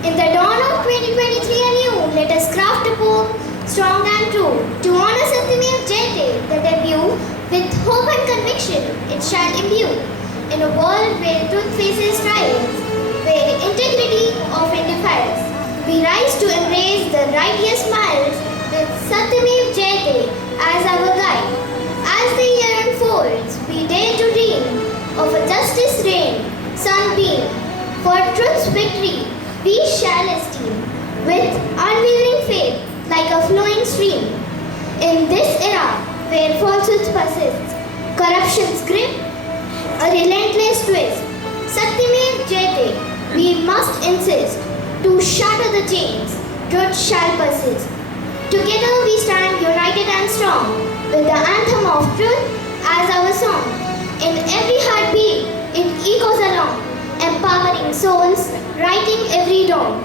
In the dawn of 2023 anew, let us craft a poem strong and true to honor Satyam E F the debut, with hope and conviction it shall imbue. In a world where truth faces trials, where integrity often defiles, we rise to embrace the righteous smiles with Satyam E F as our guide. As the year unfolds, we dare to dream of a justice reign, sunbeam. For truth's victory, we shall esteem with unwavering faith like a flowing stream. In this era where falsehoods persist, corruption's grip, a relentless twist, Satyam E F we must insist to shatter the chains, truth shall persist. Together we stand united and strong, with the anthem of truth as our song. In every heartbeat it echoes along, empowering souls, writing every dawn.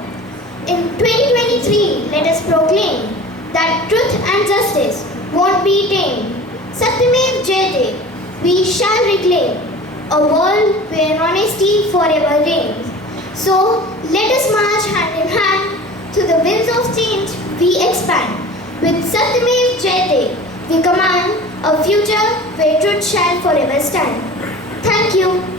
In 2023, let us proclaim that truth and justice won't be tamed. Satyam E F we shall reclaim a world where honesty forever reigns. So let us march hand in hand to the winds of change we expand. With Satyam E F we command a future where truth shall forever stand. Thank you.